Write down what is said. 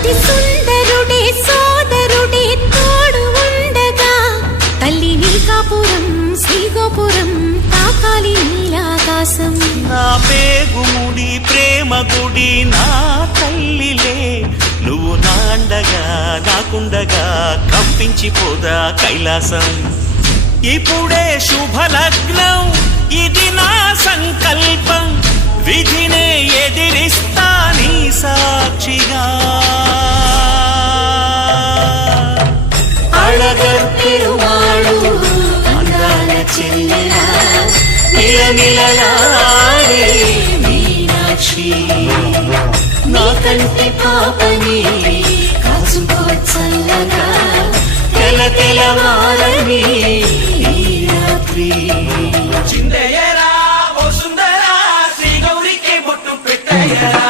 అతి సుందరుడే సోదరుడే తోడు ఉండగా తల్లి నీకాపురం శ్రీగోపురం తాకాలి నీలాకాశం. నా పేగుముడి ప్రేమ గుడి నా తల్లిలే, నువ్వు నాండగా నాకుండగా కంపించిపోదా కైలాసం. ఇప్పుడే శుభలగ్నం ఇది నా సంకల్పం, విధినే ఎదిరిస్తా నీ సాక్షిగా. అళగర్ పెరుమాళు అందాల చెల్లెలా నిలనిలలాడే మీనాక్షి, నా కంటి పాపని కాచుకో చల్లగా తెలవారని ఈ రాత్రి. చిందయ్యరా ఓ సుందరా శ్రీ గౌరికి బొట్టు పెట్టయ్యరా.